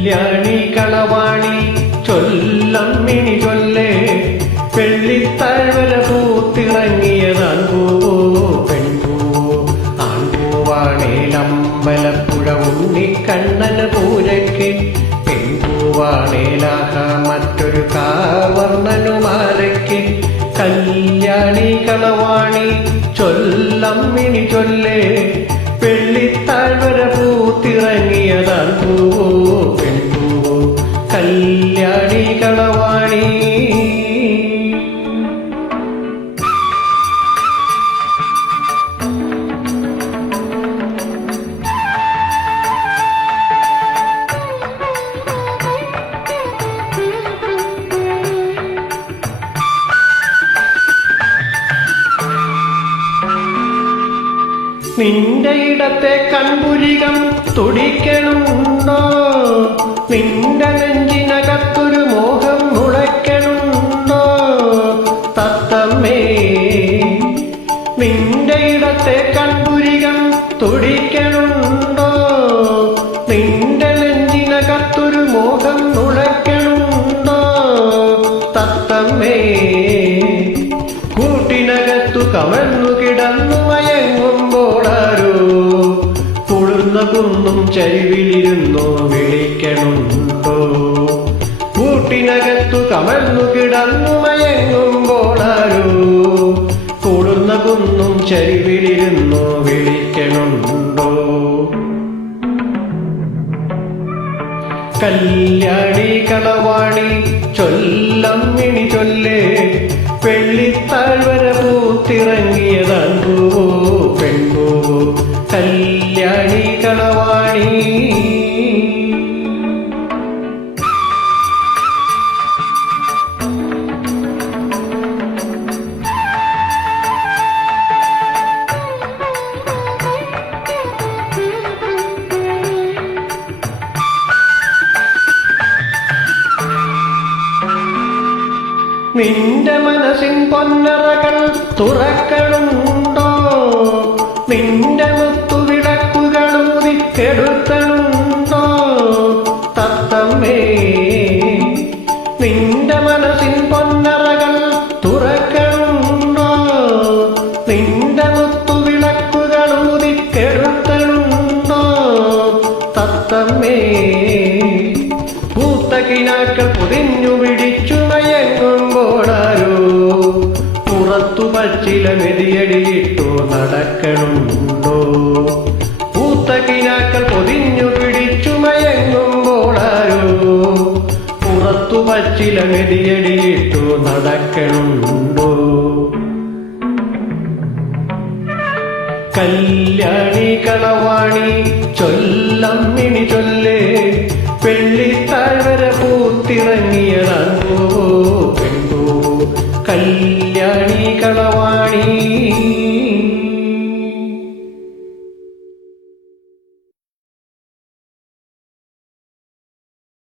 കല്യാണി കളവാണി ചൊല്ലമ്മിണി ചൊല്ലേ വെള്ളിത്താഴ്വര പൂത്തിറങ്ങിയതാൺപൂവോ പെൺപൂവോ ആൺപൂവാണേലമ്പലപ്പുഴ ഉണ്ണിക്കണ്ണന് പൂരയ്ക്ക് പെൺപൂവാണേലാഹ മറ്റൊരു കാവർണ്ണനുമാലയ്ക്ക് കല്യാണി കളവാണി ചൊല്ലമ്മിണി ചൊല്ലേ വെള്ളിത്താഴ്വര പൂത്തിറങ്ങിയതാൺപൂവോ പെൺപൂവോ കല്യാണി കളവാണി. നിന്റെ ഇടത്തെ കൺപുരികം തുടിക്കണുണ്ടോ? നിന്റെ നെഞ്ചിനകത്തൊരു മോഹം മുളയ്ക്കണുണ്ടോ? തത്തമ്മേ നിന്റെ ഇടത്തെ കൺപുരികം തുടിക്കണുണ്ടോ? നിന്റെ നെഞ്ചിനകത്തൊരു മോഹം മുളയ്ക്കണുണ്ടോ? തത്തമ്മേ കൂട്ടിനകത്തു കമഴ്ന്നു കിടന്നു മയങ്ങുമ്പോളാരോ കുളിർന്ന കുന്നും ചരിവിലിരുന്നോ വിളിക്കണുണ്ടോ? കൂട്ടിനകത്തു കമഴ്ന്നു കിടന്നു മയങ്ങുമ്പോളാരോ കുളിർന്ന കുന്നും ചരിവിലിരുന്നോ വിളിക്കണുണ്ടോ? കല്യാണി കളവാണി ചൊല്ലമ്മിണി ചൊല്ലേ വെള്ളിത്താഴ്വര പൂത്തിറങ്ങിയതാൺപൂവോ പെൺപൂവോ കല്യാണി കളവാണി. നിന്റെ മനസ്സിൻ പൊന്നറകൾ തുറക്കണുണ്ടോ? നിന്റെ മുത്തുവിളക്കുകളൂതി കെടുത്തണുണ്ടോ? തത്തമ്മേ നിന്റെ മനസ്സിൻ പൊന്നറകൾ തുറക്കണുണ്ടോ? നിന്റെ മുത്തുവിളക്കുകളൂതി കെടുത്തണുണ്ടോ? തത്തമ്മേ പൂത്ത കിനാക്കൾ പൊതിഞ്ഞു പിടിച്ചു മയങ്ങുമ്പോളാരോ പുറത്തു പച്ചില മെതിയടിയിട്ടു നടക്കണുണ്ടോ? പൂത്ത കിനാക്കൾ പൊതിഞ്ഞു പിടിച്ചു മയങ്ങുമ്പോളാരോ പുറത്തു പച്ചില മെതിയടിയിട്ടു നടക്കണുണ്ടോ? കല്യാണി കളവാണി ചൊല്ലമ്മിണി ചൊല്ലേ വെള്ളിത്താഴ്വര പൂത്തിറങ്ങിയതാൺപൂവോ പെൺപൂവോ കല്യാണി